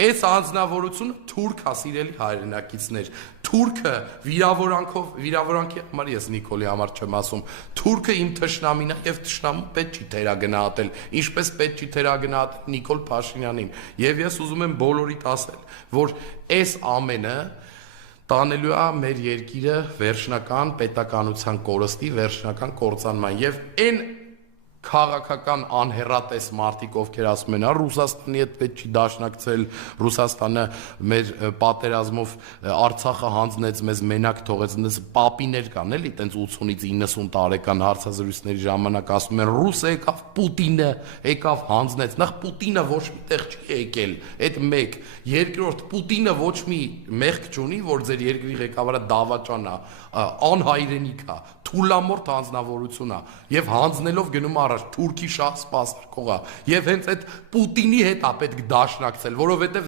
Այս անձնավորությունը թուրք է, սիրելի հայրենակիցներ, թուրքը վիրավորանքի համար ես Նիկոլի համար չեմ ասում, թուրքը իմ թշնամին է եւ թշնամուն պետք չի թերագնահատել, ինչպես պետք չի թերագնահատել Նիկոլ Փաշինյանին, եւ ես ուզում եմ բոլորիդ ասել, որ այս ամենը տանելու է մեր երկիրը վերջնական պետականության կորստի, վերջնական կործանման եւ այն քաղաքական անհեռատես մարդիկ, ովքեր ասում են, Ռուսաստանի հետ պետք չի դաշնակցել, Ռուսաստանը մեր պատերազմով Արցախը հանձնեց, մեզ մենակ թողեց, այնպես պապիներ կան, էլի, տենց 80-ից 90 տարեկան հարցազրույցների ժամանակ ասում են, ռուսը եկավ, Պուտինը եկավ, հանձնեց, նախ Պուտինը ոչ միտեղ չի եկել, այդ մեկ, երկրորդ Պուտինը ոչ մի մեղք չունի, որ ձեր երկրի ղեկավարը դավաճան է, անհայրենիք է, թուլամորթ անձնավորություն է եւ հանձնելով գնում առաջ Թուրքի շահ սպասարկող է եւ հենց այդ Պուտինի հետ է պետք դաշնակցել, որովհետեւ